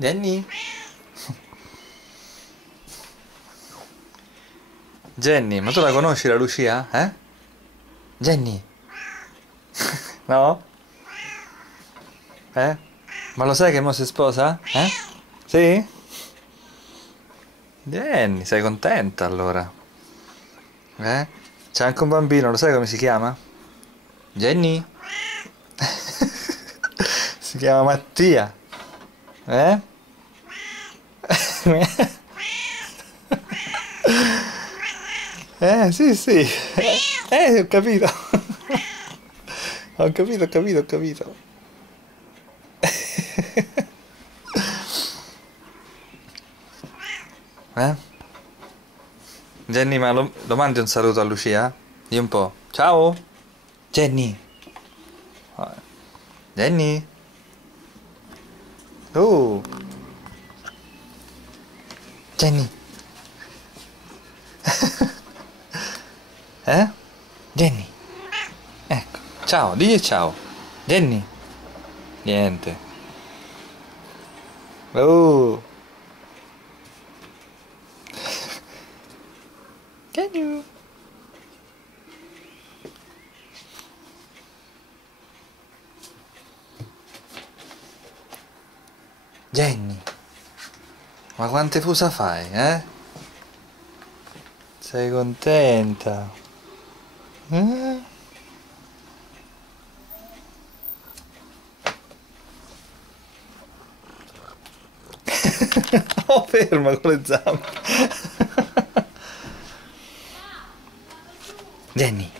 Jenny? Jenny, ma tu la conosci la Lucia? Eh? Jenny? No? Eh? Ma lo sai che mo si sposa? Eh? Sì? Jenny, sei contenta allora? Eh? C'è anche un bambino, lo sai come si chiama? Jenny? Si chiama Mattia. Eh? Sì, sì. Ho capito. Ho capito, ho capito, ho capito. Eh? Jenny, ma lo mandi un saluto a Lucia? Dì un po'. Ciao! Jenny! Jenny? Oh! Jenny! Eh? Jenny! Ecco. Ciao, digli ciao. Jenny! Niente. Oh! Can you? Jenny! Ma quante fusa fai, eh? Sei contenta? Eh? Oh, ferma con le zampe. Jenny.